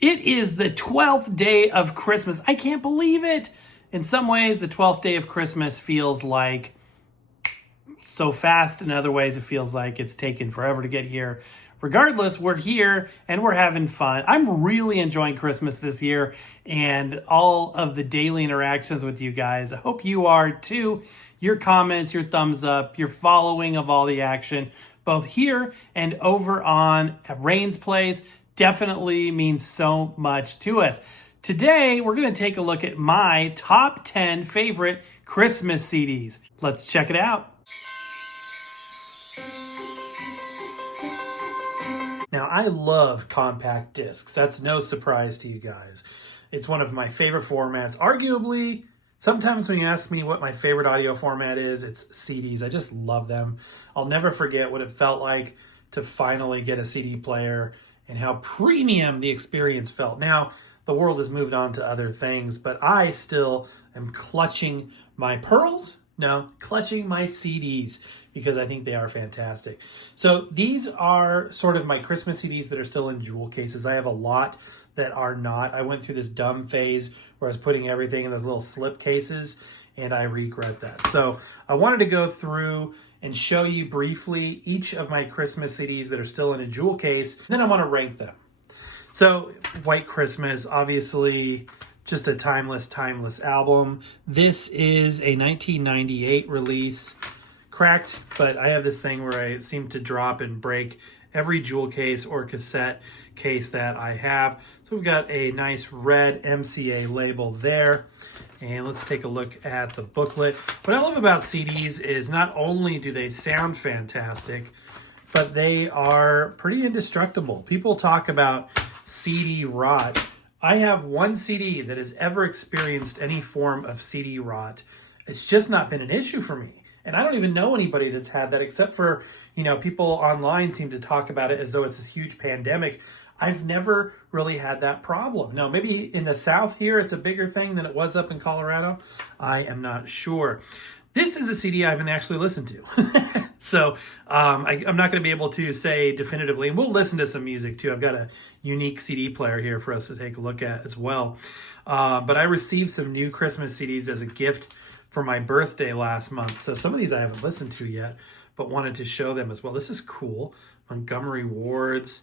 It is the 12th day of Christmas. I can't believe it. In some ways, the 12th day of Christmas feels like so fast. In other ways, it feels like it's taken forever to get here. Regardless, we're here and we're having fun. I'm really enjoying Christmas this year and all of the daily interactions with you guys. I hope you are too. Your comments, your thumbs up, your following of all the action, both here and over on Rain's Place, definitely means so much to us. Today, we're going to take a look at my top 10 favorite Christmas CDs. Let's check it out. Now, I love compact discs. That's no surprise to you guys. It's one of my favorite formats. Arguably, sometimes when you ask me what my favorite audio format is, it's CDs. I just love them. I'll never forget what it felt like to finally get a CD player and how premium the experience felt. Now, the world has moved on to other things, but I still am clutching my pearls. No, clutching my CDs because I think they are fantastic. So these are sort of my Christmas CDs that are still in jewel cases. I have a lot that are not. I went through this dumb phase where I was putting everything in those little slip cases, and I regret that. So I wanted to go through and show you briefly each of my Christmas CDs that are still in a jewel case. And then I want to rank them. So White Christmas, obviously just a timeless album. This is a 1998 release. Cracked, but I have this thing where I seem to drop and break every jewel case or cassette case that I have. So we've got a nice red MCA label there. And let's take a look at the booklet. What I love about CDs is not only do they sound fantastic, but they are pretty indestructible. People talk about CD rot. I have one CD that has ever experienced any form of CD rot. It's just not been an issue for me. And I don't even know anybody that's had that except for, people online seem to talk about it as though it's this huge pandemic. I've never really had that problem. Now, maybe in the South here, it's a bigger thing than it was up in Colorado. I am not sure. This is a CD I haven't actually listened to. So I'm not going to be able to say definitively, and we'll listen to some music too. I've got a unique CD player here for us to take a look at as well. But I received some new Christmas CDs as a gift for my birthday last month. So some of these I haven't listened to yet, but wanted to show them as well. This is cool. Montgomery Ward's.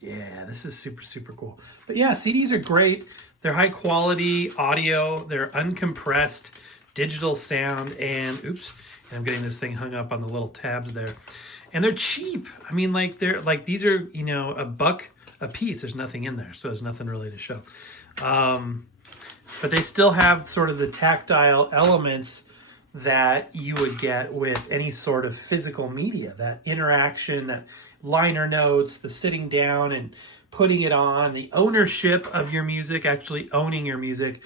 Yeah, this is super, super cool. But yeah, CDs are great. They're high quality audio. They're uncompressed digital sound. And I'm getting this thing hung up on the little tabs there. And they're cheap. I mean, these are, $1 a piece. There's nothing in there, so there's nothing really to show. But they still have sort of the tactile elements that you would get with any sort of physical media, that interaction, that liner notes, the sitting down and putting it on, the ownership of your music, actually owning your music.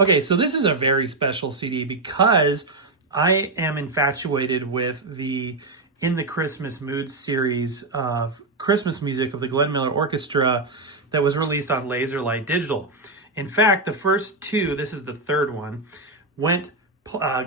Okay, so this is a very special CD because I am infatuated with the In the Christmas Mood series of Christmas music of the Glenn Miller Orchestra that was released on Laserlight Digital. In fact, the first two, this is the third one, went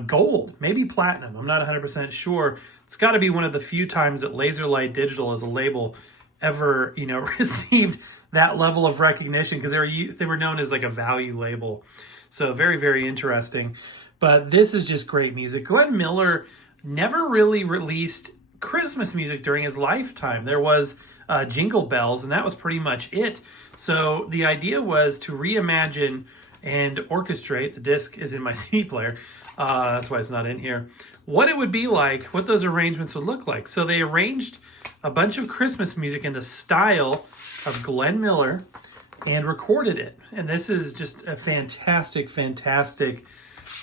gold, maybe platinum. I'm not 100% sure. It's got to be one of the few times that Laserlight Digital as a label ever, received that level of recognition because they were known as like a value label. So very, very interesting. But this is just great music. Glenn Miller never really released Christmas music during his lifetime. There was Jingle Bells, and that was pretty much it. So the idea was to reimagine and orchestrate, the disc is in my CD player, that's why it's not in here, what it would be like, what those arrangements would look like. So they arranged a bunch of Christmas music in the style of Glenn Miller and recorded it. And this is just a fantastic, fantastic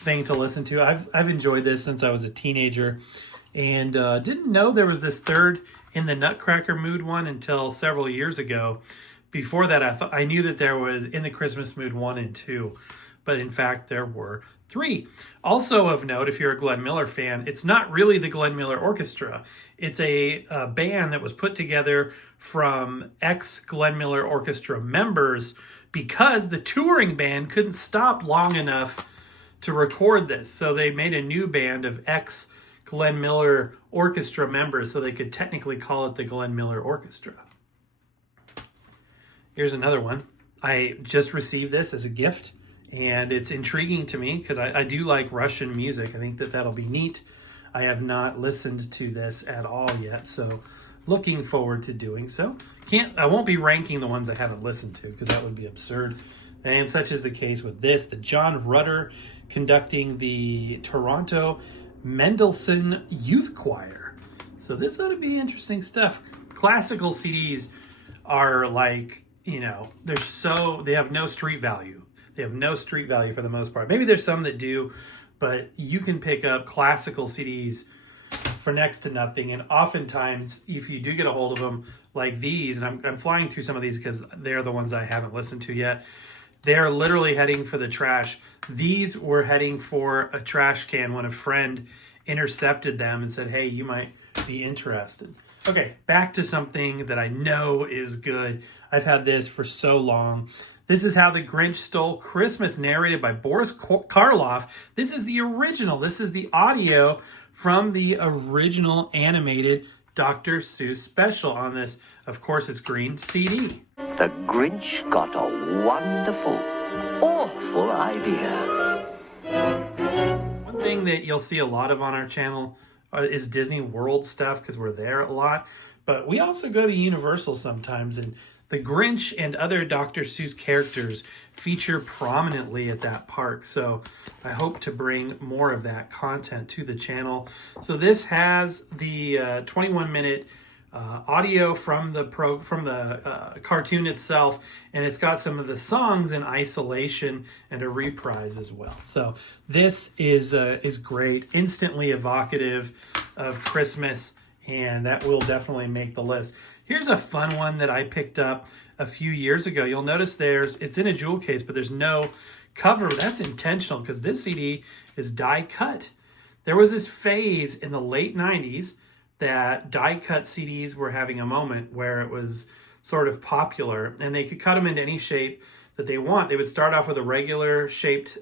thing to listen to. I've enjoyed this since I was a teenager and didn't know there was this third In the Nutcracker Mood one until several years ago. Before that, I knew that there was In the Christmas Mood 1 and 2, but in fact, there were 3. Also of note, if you're a Glenn Miller fan, it's not really the Glenn Miller Orchestra. It's a band that was put together from ex-Glenn Miller Orchestra members because the touring band couldn't stop long enough to record this. So they made a new band of ex-Glenn Miller Orchestra members so they could technically call it the Glenn Miller Orchestra. Here's another one. I just received this as a gift, and it's intriguing to me because I do like Russian music. I think that that'll be neat. I have not listened to this at all yet, so looking forward to doing so. I won't be ranking the ones I haven't listened to because that would be absurd. And such is the case with this. The John Rutter conducting the Toronto Mendelssohn Youth Choir. So this ought to be interesting stuff. Classical CDs are like, you know, they have no street value. They have no street value for the most part. Maybe there's some that do, but you can pick up classical CDs for next to nothing. And oftentimes, if you do get a hold of them like these, and I'm flying through some of these because they're the ones I haven't listened to yet, they're literally heading for the trash. These were heading for a trash can when a friend intercepted them and said, hey, you might be interested. Okay, back to something that I know is good. I've had this for so long. This is How the Grinch Stole Christmas, narrated by Boris Karloff. This is the original. This is the audio from the original animated Dr. Seuss special on this, of course, it's green CD. The Grinch got a wonderful, awful idea. One thing that you'll see a lot of on our channel is Disney World stuff because we're there a lot. But we also go to Universal sometimes, and the Grinch and other Dr. Seuss characters feature prominently at that park. So I hope to bring more of that content to the channel. So this has the 21-minute audio from the cartoon itself, and it's got some of the songs in isolation and a reprise as well. So this is great, instantly evocative of Christmas, and that will definitely make the list. Here's a fun one that I picked up a few years ago. You'll notice it's in a jewel case, but there's no cover. That's intentional because this CD is die cut. There was this phase in the late 90s that die-cut CDs were having a moment where it was sort of popular, and they could cut them into any shape that they want. They would start off with a regular shaped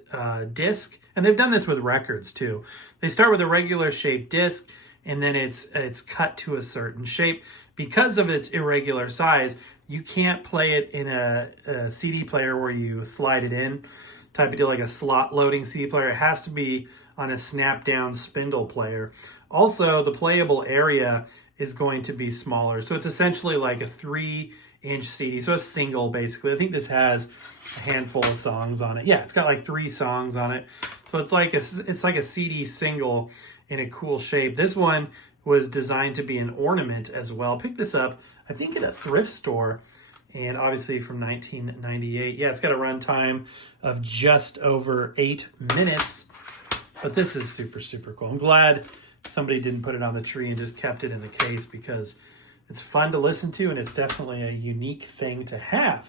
disc, and they've done this with records too. They start with a regular shaped disc, and then it's cut to a certain shape. Because of its irregular size, you can't play it in a CD player where you slide it in, type of deal, like a slot loading CD player. It has to be on a snap-down spindle player. Also, the playable area is going to be smaller. So it's essentially like a 3-inch CD. So a single, basically. I think this has a handful of songs on it. Yeah, it's got like 3 songs on it. So it's like a CD single in a cool shape. This one was designed to be an ornament as well. Pick this up, I think, at a thrift store. And obviously from 1998. Yeah, it's got a runtime of just over 8 minutes. But this is super, super cool. I'm glad somebody didn't put it on the tree and just kept it in the case because it's fun to listen to and it's definitely a unique thing to have.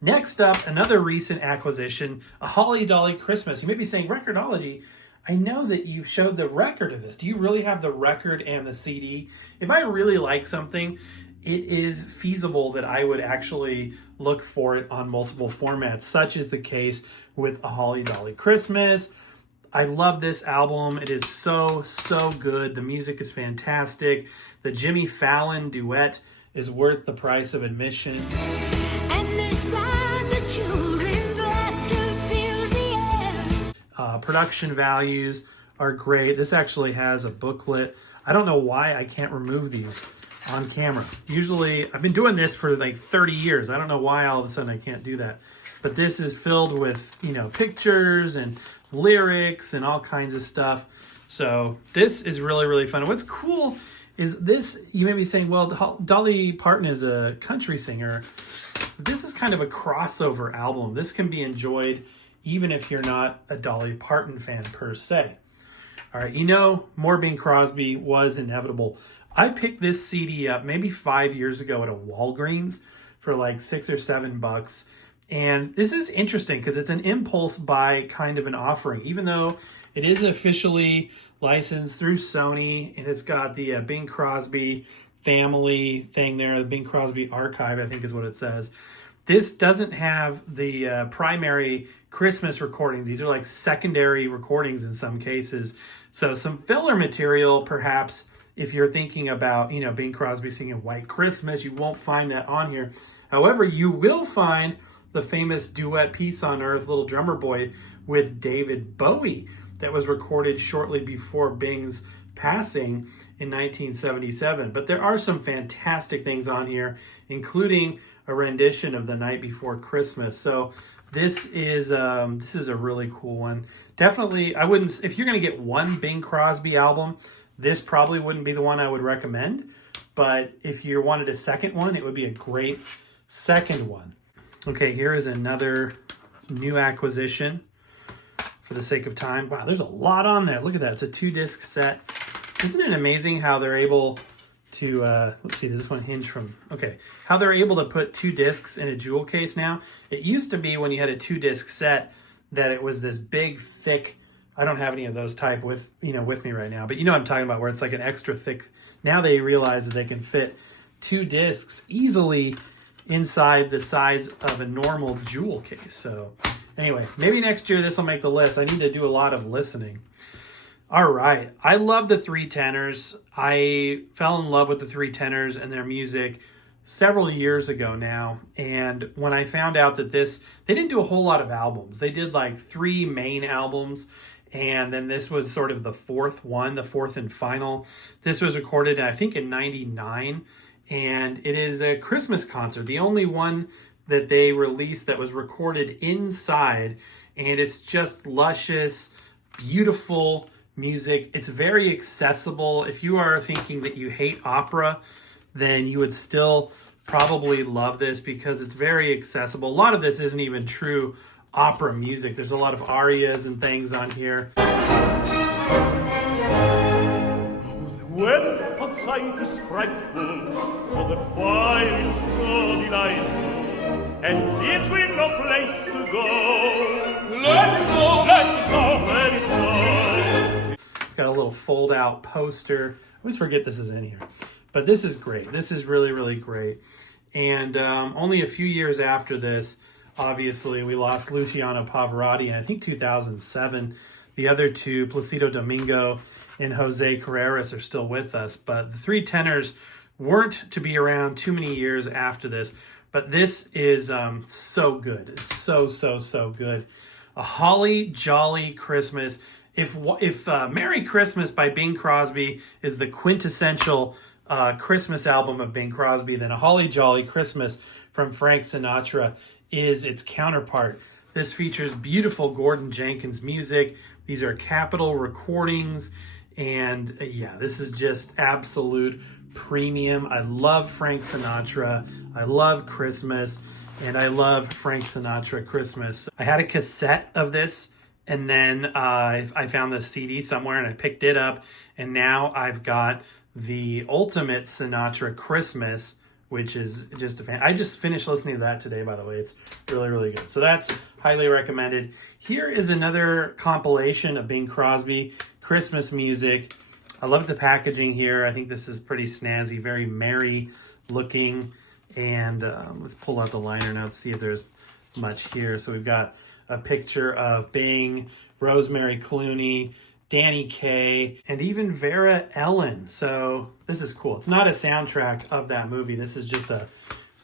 Next up, another recent acquisition, a Holly Dolly Christmas. You may be saying, Record-ology, I know that you showed the record of this. Do you really have the record and the CD? If I really like something, it is feasible that I would actually look for it on multiple formats. Such is the case with a Holly Dolly Christmas. I love this album. It is so, so good. The music is fantastic. The Jimmy Fallon duet is worth the price of admission. Production values are great. This actually has a booklet. I don't know why I can't remove these on camera. Usually, I've been doing this for like 30 years. I don't know why all of a sudden I can't do that. But this is filled with, pictures and lyrics and all kinds of stuff. So this is really, really fun. What's cool is this, you may be saying, well, Dolly Parton is a country singer. This is kind of a crossover album. This can be enjoyed even if you're not a Dolly Parton fan per se. All right, more Bing Crosby was inevitable. I picked this CD up maybe 5 years ago at a Walgreens for like $6 or $7. And this is interesting because it's an impulse buy kind of an offering, even though it is officially licensed through Sony and it's got the Bing Crosby family thing there, the Bing Crosby archive, I think is what it says. This doesn't have the primary Christmas recordings. These are like secondary recordings in some cases. So some filler material, perhaps, if you're thinking about, Bing Crosby singing White Christmas, you won't find that on here. However, you will find the famous duet Peace on Earth, Little Drummer Boy with David Bowie that was recorded shortly before Bing's passing in 1977. But there are some fantastic things on here, including a rendition of The Night Before Christmas. So this is a really cool one. Definitely, I wouldn't, if you're going to get one Bing Crosby album, this probably wouldn't be the one I would recommend. But if you wanted a second one, it would be a great second one. Okay, here is another new acquisition for the sake of time. Wow, there's a lot on there. Look at that. It's a 2-disc set. Isn't it amazing how they're able to, let's see, does this one hinge from, okay, how they're able to put 2 discs in a jewel case now. It used to be when you had a 2-disc set that it was this big, thick, I don't have any of those type with me right now, but you know what I'm talking about, where it's like an extra thick. Now they realize that they can fit 2 discs easily inside the size of a normal jewel case. So anyway, maybe next year this will make the list. I need to do a lot of listening. All right. I love the Three Tenors. I fell in love with the Three Tenors and their music several years ago now. And when I found out that they didn't do a whole lot of albums. They did like 3 main albums. And then this was sort of the 4th one, the 4th and final. This was recorded, I think, in 99. And it is a Christmas concert. The only one that they released that was recorded inside. And it's just luscious, beautiful music. It's very accessible. If you are thinking that you hate opera, then you would still probably love this because it's very accessible. A lot of this isn't even true opera music. There's a lot of arias and things on here. The weather outside is frightful, for the fire is so delightful, and since we've no place to go, let us go, let us go, let us go. It's got a little fold-out poster. I always forget this is in here. But this is great. This is really, really great. And only a few years after this, obviously, we lost Luciano Pavarotti in, I think, 2007. The other 2, Placido Domingo and Jose Carreras, are still with us. But the Three Tenors weren't to be around too many years after this. But this is so good. It's so, so, so good. A holly jolly Christmas. If Merry Christmas by Bing Crosby is the quintessential Christmas album of Bing Crosby, then A Holly Jolly Christmas from Frank Sinatra is its counterpart. This features beautiful Gordon Jenkins music. These are Capitol recordings. And yeah, this is just absolute premium. I love Frank Sinatra. I love Christmas. And I love Frank Sinatra Christmas. I had a cassette of this. And then I found the CD somewhere and I picked it up. And now I've got the Ultimate Sinatra Christmas, which is just a fan. I just finished listening to that today, by the way. It's really, really good. So that's highly recommended. Here is another compilation of Bing Crosby Christmas music. I love the packaging here. I think this is pretty snazzy, very merry looking. And let's pull out the liner now to see if there's much here. So we've got a picture of Bing, Rosemary Clooney, Danny Kaye, and even Vera Ellen. So this is cool. It's not a soundtrack of that movie. This is just a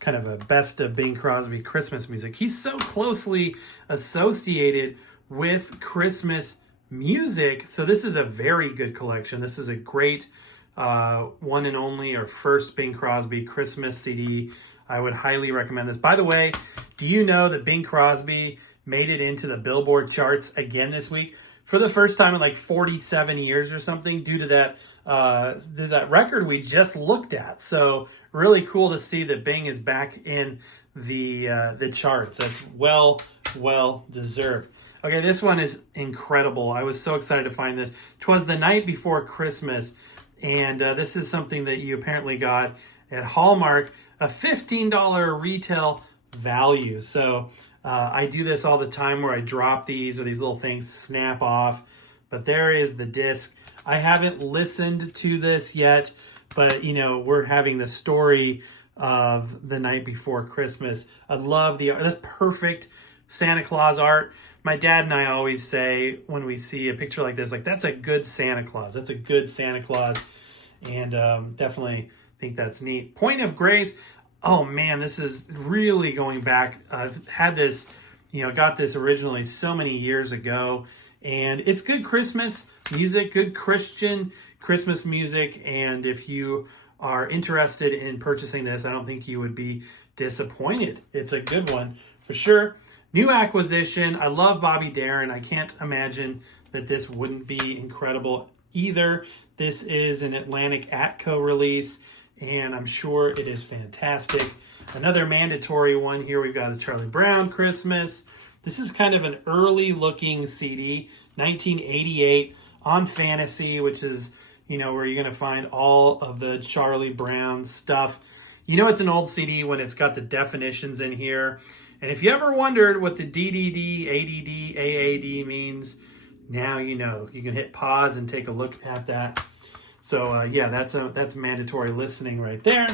kind of a best of Bing Crosby Christmas music. He's so closely associated with Christmas music. So this is a very good collection. This is a great one and only or first Bing Crosby Christmas CD. I would highly recommend this. By the way, do you know that Bing Crosby made it into the Billboard charts again this week for the first time in like 47 years or something due to that record we just looked at. So really cool to see that Bing is back in the charts. That's well deserved. Okay, this one is incredible. I was so excited to find this. 'Twas the Night Before Christmas, and this is something that you apparently got at Hallmark, a $15 retail value. So I do this all the time where I drop these or these little things snap off. But there is the disc. I haven't listened to this yet, but we're having the story of The Night Before Christmas. I love the art. That's perfect Santa Claus art. My dad and I always say when we see a picture like this, like, that's a good Santa Claus. That's a good Santa Claus. And definitely think that's neat. Point of Grace. Oh man, this is really going back. I've had this, got this originally so many years ago, and it's good Christmas music, good Christian Christmas music. And if you are interested in purchasing this, I don't think you would be disappointed. It's a good one for sure. New acquisition. I love Bobby Darin. I can't imagine that this wouldn't be incredible either. This is an Atlantic Atco release, and I'm sure it is fantastic. Another mandatory one here. We've got a Charlie Brown Christmas. This is kind of an early looking CD, 1988 on Fantasy, which is, where you're going to find all of the Charlie Brown stuff. It's an old CD when it's got the definitions in here. And if you ever wondered what the DDD, ADD, AAD means, now you know. You can hit pause and take a look at that. So yeah, that's mandatory listening right there.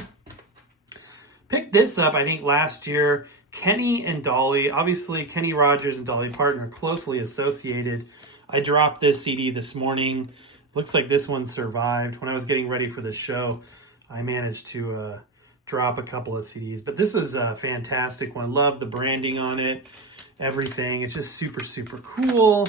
Picked this up, I think, last year. Kenny and Dolly. Obviously, Kenny Rogers and Dolly Parton are closely associated. I dropped this CD this morning. Looks like this one survived. When I was getting ready for the show, I managed to drop a couple of CDs. But this was a fantastic one. Love the branding on it, everything. It's just super, super cool.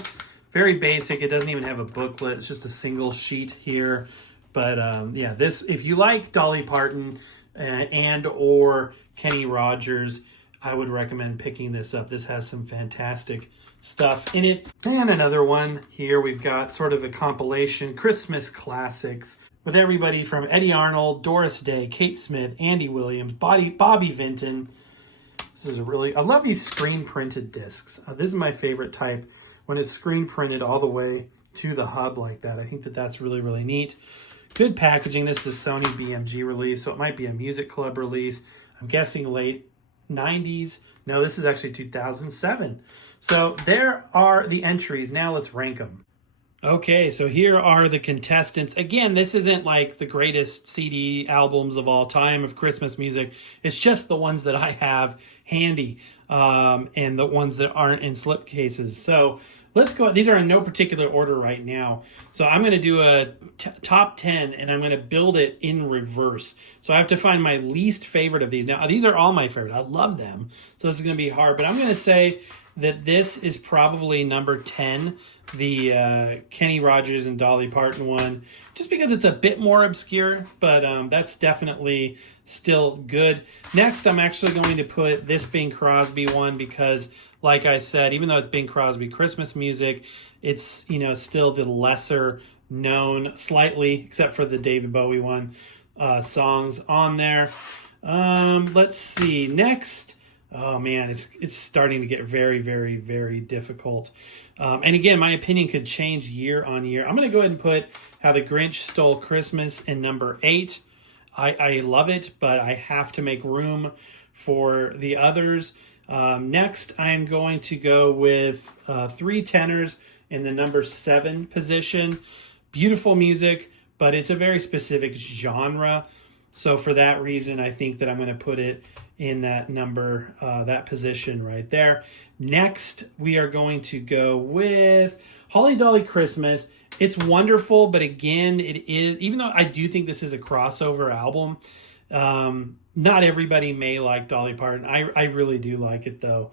Very basic. It doesn't even have a booklet. It's just a single sheet here. But yeah, this, if you like Dolly Parton and or Kenny Rogers, I would recommend picking this up. This has some fantastic stuff in it. And another one here, we've got sort of a compilation, Christmas classics, with everybody from Eddie Arnold, Doris Day, Kate Smith, Andy Williams, Bobby Vinton. This is I love these screen printed discs. This is my favorite type, when it's screen printed all the way to the hub like that. I think that's really, really neat. Good packaging. This is a Sony BMG release, so it might be a Music Club release. I'm guessing late 90s. No, this is actually 2007. So there are the entries. Now let's rank them. Okay, so here are the contestants. Again, this isn't like the greatest CD albums of all time of Christmas music. It's just the ones that I have handy, and the ones that aren't in slipcases. So let's go. These are in no particular order right now. So I'm going to do a top 10, and I'm going to build it in reverse. So I have to find my least favorite of these. Now, these are all my favorite. I love them. So this is going to be hard. But I'm going to say that this is probably number 10, the Kenny Rogers and Dolly Parton one, just because it's a bit more obscure, but that's definitely still good. Next, I'm actually going to put this Bing Crosby one because, like I said, even though it's Bing Crosby Christmas music, it's, still the lesser known slightly, except for the David Bowie one, songs on there. Let's see. Next, oh man, it's starting to get very, very, very difficult. And again, my opinion could change year on year. I'm going to go ahead and put How the Grinch Stole Christmas in number 8. I love it, but I have to make room for the others. Next, I'm going to go with Three Tenors in the number 7 position. Beautiful music, but it's a very specific genre. So for that reason, I think that I'm going to put it in that number, that position right there. Next, we are going to go with Holly Dolly Christmas. It's wonderful, but again, it is, even though I do think this is a crossover album, not everybody may like Dolly Parton. I really do like it though.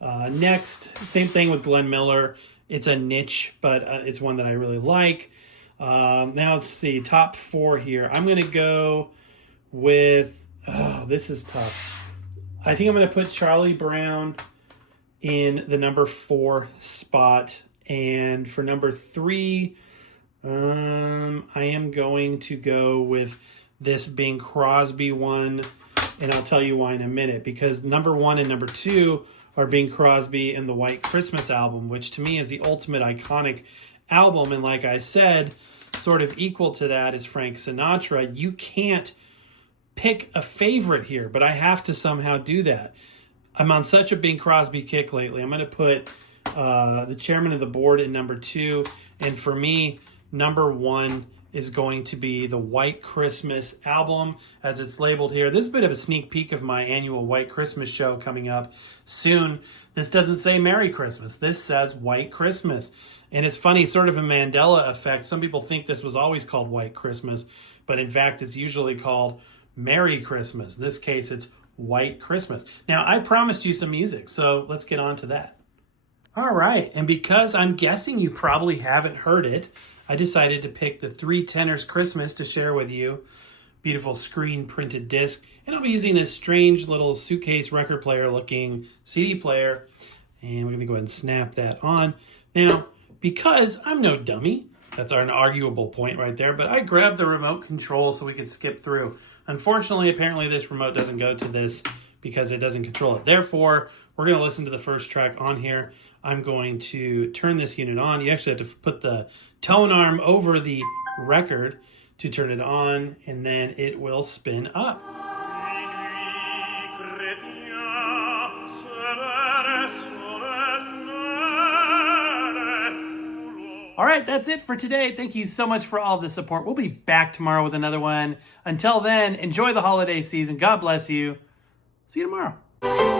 Next, same thing with Glenn Miller. It's a niche, but it's one that I really like. Now let's see, top 4 here. I'm going to go with, this is tough. I think I'm going to put Charlie Brown in the number 4 spot. And for number 3, I am going to go with this Bing Crosby one. And I'll tell you why in a minute. Because number 1 and number 2 are Bing Crosby and the White Christmas album, which to me is the ultimate iconic album. And like I said, sort of equal to that is Frank Sinatra. You can't pick a favorite here, but I have to somehow do that. I'm on such a Bing Crosby kick lately. I'm going to put the Chairman of the Board in number 2. And for me, number 1 is going to be the White Christmas album, as it's labeled here. This is a bit of a sneak peek of my annual White Christmas show coming up soon. This doesn't say Merry Christmas. This says White Christmas. And it's funny, sort of a Mandela effect. Some people think this was always called White Christmas, but in fact, it's usually called Merry Christmas. In this case, it's White Christmas. Now, I promised you some music, so let's get on to that. All right, and because I'm guessing you probably haven't heard it, I decided to pick the Three Tenors Christmas to share with you. Beautiful screen printed disc, and I'll be using a strange little suitcase record player looking CD player, and we're going to go ahead and snap that on. Now, because I'm no dummy, that's an arguable point right there, but I grabbed the remote control so we could skip through. Unfortunately, apparently this remote doesn't go to this because it doesn't control it. Therefore, we're going to listen to the first track on here. I'm going to turn this unit on. You actually have to put the tone arm over the record to turn it on, and then it will spin up. All right, that's it for today. Thank you so much for all of the support. We'll be back tomorrow with another one. Until then, enjoy the holiday season. God bless you. See you tomorrow.